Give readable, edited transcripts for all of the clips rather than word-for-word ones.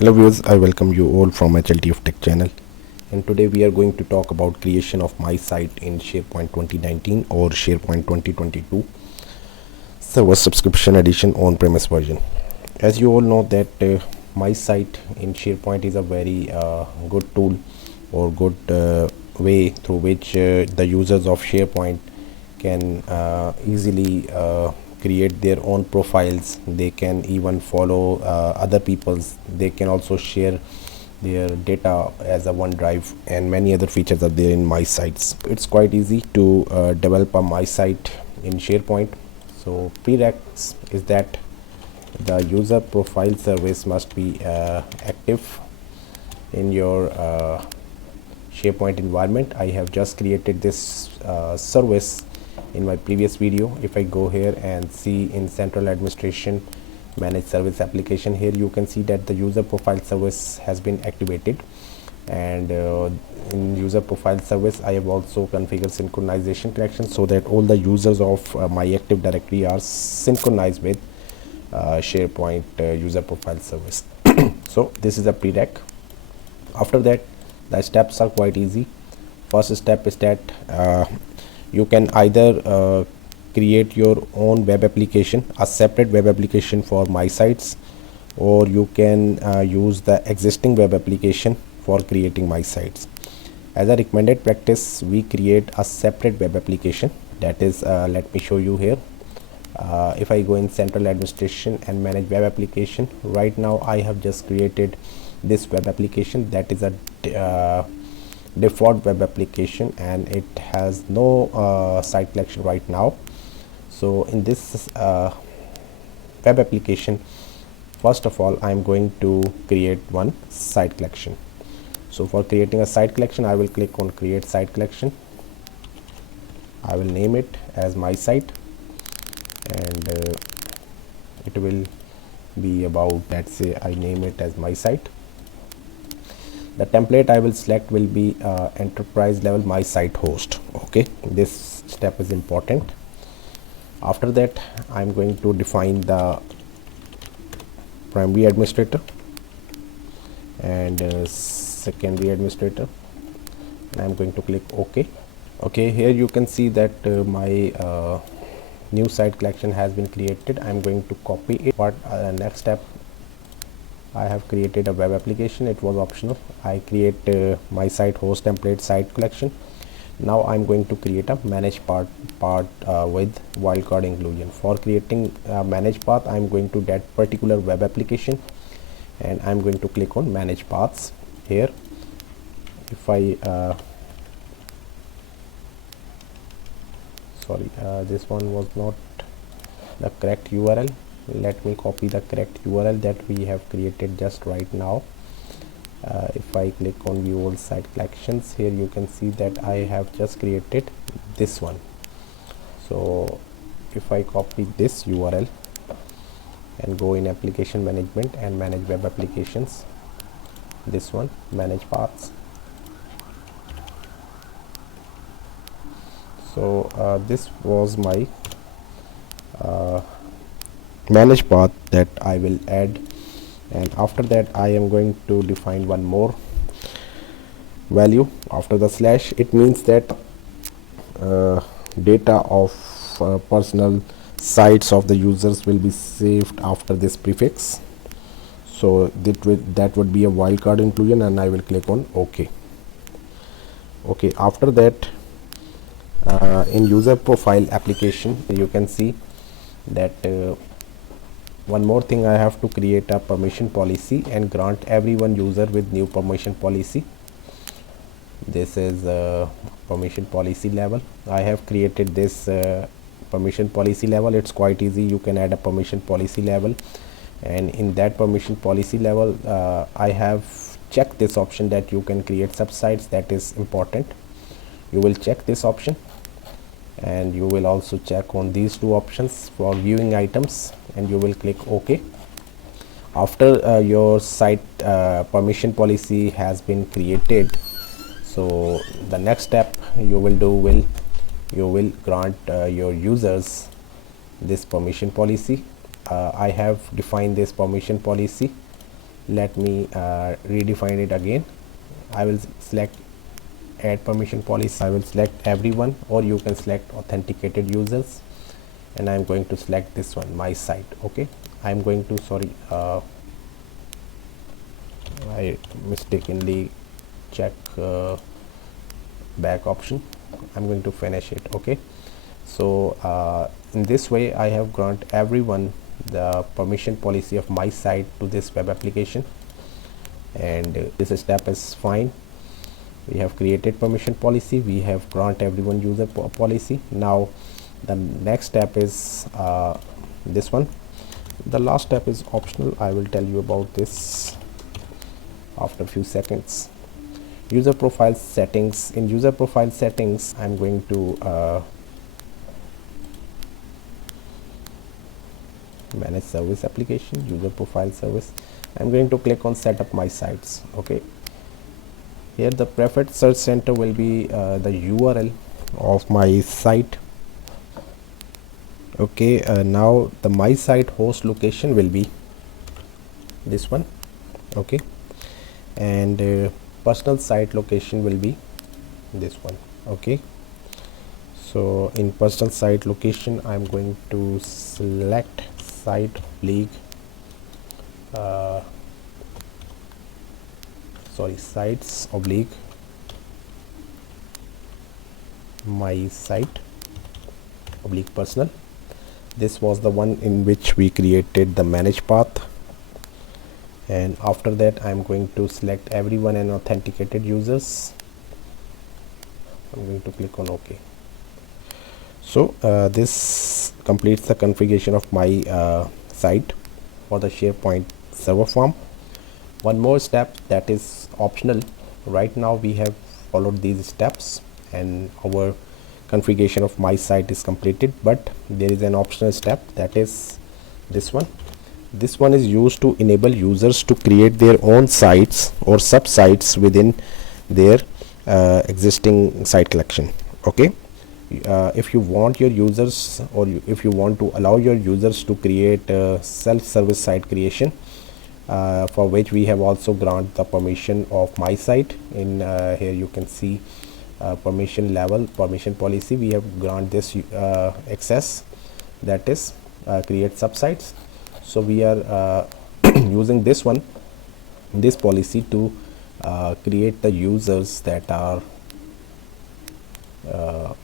Hello viewers, I welcome you all from HLTF Tech channel, and today we are going to talk about creation of MySite in SharePoint 2019 or SharePoint 2022 Server Subscription Edition on-premise version. As you all know that MySite in SharePoint is a very good tool or good way through which the users of SharePoint can easily create their own profiles. They can even follow other people's. They can also share their data as a OneDrive, and many other features are there in MySites. It's quite easy to develop a MySite in SharePoint. So prereqs is that the user profile service must be active in your SharePoint environment. I have just created this service in my previous video. If I go here and see in central administration manage service application, here you can see that the user profile service has been activated, and in user profile service I have also configured synchronization connection so that all the users of my Active Directory are synchronized with SharePoint user profile service. So this is a prereq. After that, the steps are quite easy. First step is that you can either create your own web application, a separate web application for MySites, or you can use the existing web application for creating MySites. As a recommended practice, we create a separate web application. That is, let me show you here. If I go in central administration and manage web application, right now I have just created this web application. That is a default web application, and it has no site collection right now. So in this web application, first of all I am going to create one site collection. So for creating a site collection, I will click on create site collection. I will name it as MySite, and it will be about, let's say I name it as MySite. The template I will select will be enterprise level MySite host. Okay, this step is important. After that, I'm going to define the primary administrator and secondary administrator, and I'm going to click OK. Okay, here you can see that my new site collection has been created. I'm going to copy it. But next step, I have created a web application. It was optional. I create MySite host template site collection. Now I'm going to create a manage part with wildcard inclusion. For creating manage path, I'm going to that particular web application, and I'm going to click on manage paths here. If I this one was not the correct URL. Let me copy the correct URL that we have created just right now. If I click on view all site collections, here you can see that I have just created this one. So if I copy this URL and go in application management and manage web applications, this one, manage paths. So this was my manage path that I will add, and after that I am going to define one more value after the slash. It means that data of personal sites of the users will be saved after this prefix. So that would be a wildcard inclusion, and I will click on OK. Okay, after that in user profile application, you can see that one more thing, I have to create a permission policy and grant everyone user with new permission policy. This is permission policy level. I have created this permission policy level. It's quite easy. You can add a permission policy level, and in that permission policy level I have checked this option that you can create subsites. That is important. You will check this option, and you will also check on these two options for viewing items, and you will click OK. After your site permission policy has been created, so the next step you will do you will grant your users this permission policy. I have defined this permission policy let me redefine it again. I will select add permission policy. I will select everyone, or you can select authenticated users, and I'm going to select this one, MySite. Okay, I'm going to I mistakenly check back option. I'm going to finish it. Okay, so in this way I have grant everyone the permission policy of MySite to this web application, and this step is fine. We have created permission policy, we have grant everyone user policy. Now the next step is this one. The last step is optional. I will tell you about this after a few seconds. User profile settings. In user profile settings, I'm going to manage service application, user profile service. I'm going to click on setup my sites. Okay, here the preferred search center will be the URL of my site. Okay, now the my site host location will be this one. Okay, and personal site location will be this one. Okay, so in personal site location I'm going to select site oblique sites oblique my site oblique personal. This was the one in which we created the manage path, and after that I'm going to select everyone and authenticated users. I'm going to click on OK. So this completes the configuration of my site for the SharePoint server form. One more step that is optional. Right now we have followed these steps and our configuration of my site is completed, but there is an optional step, that is this one. This one is used to enable users to create their own sites or sub-sites within their existing site collection. Okay, if you want your users, or if you want to allow your users to create self-service site creation, for which we have also grant the permission of my site. In here you can see permission level, permission policy. We have grant this access, that is create subsites. So we are using this one, this policy, to create the users that are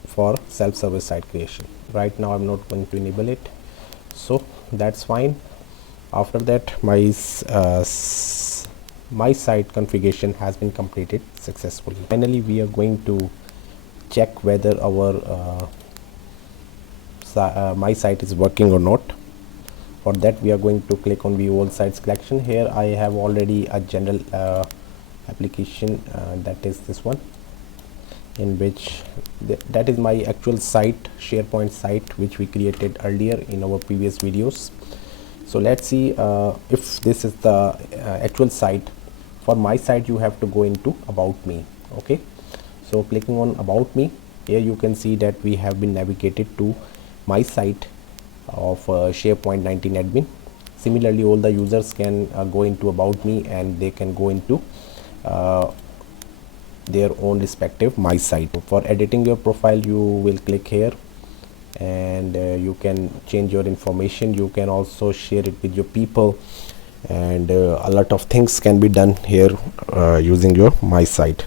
for self-service site creation. Right now I'm not going to enable it, so that's fine. After that my site configuration has been completed successfully. Finally we are going to check whether our my site is working or not. For that we are going to click on view all sites collection. Here I have already a general application, that is this one, in which that is my actual site, SharePoint site, which we created earlier in our previous videos. So let's see if this is the actual site. For my site you have to go into about me. Okay, so clicking on about me, here you can see that we have been navigated to my site of SharePoint 19 admin. Similarly, all the users can go into about me, and they can go into their own respective my site. For editing your profile, you will click here, and you can change your information. You can also share it with your people, and a lot of things can be done here using your my site.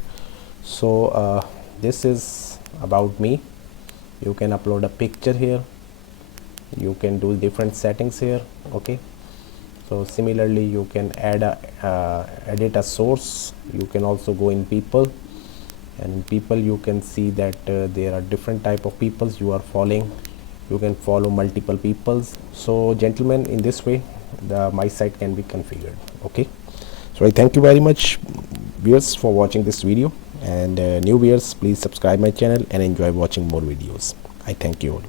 So this is about me. You can upload a picture here, you can do different settings here. Okay, so similarly you can add a edit a source. You can also go in people, and in people you can see that there are different type of peoples you are following. You can follow multiple peoples. So gentlemen, in this way the my site can be configured. Okay, so I thank you very much viewers for watching this video, and new viewers, please subscribe my channel and enjoy watching more videos. I thank you all.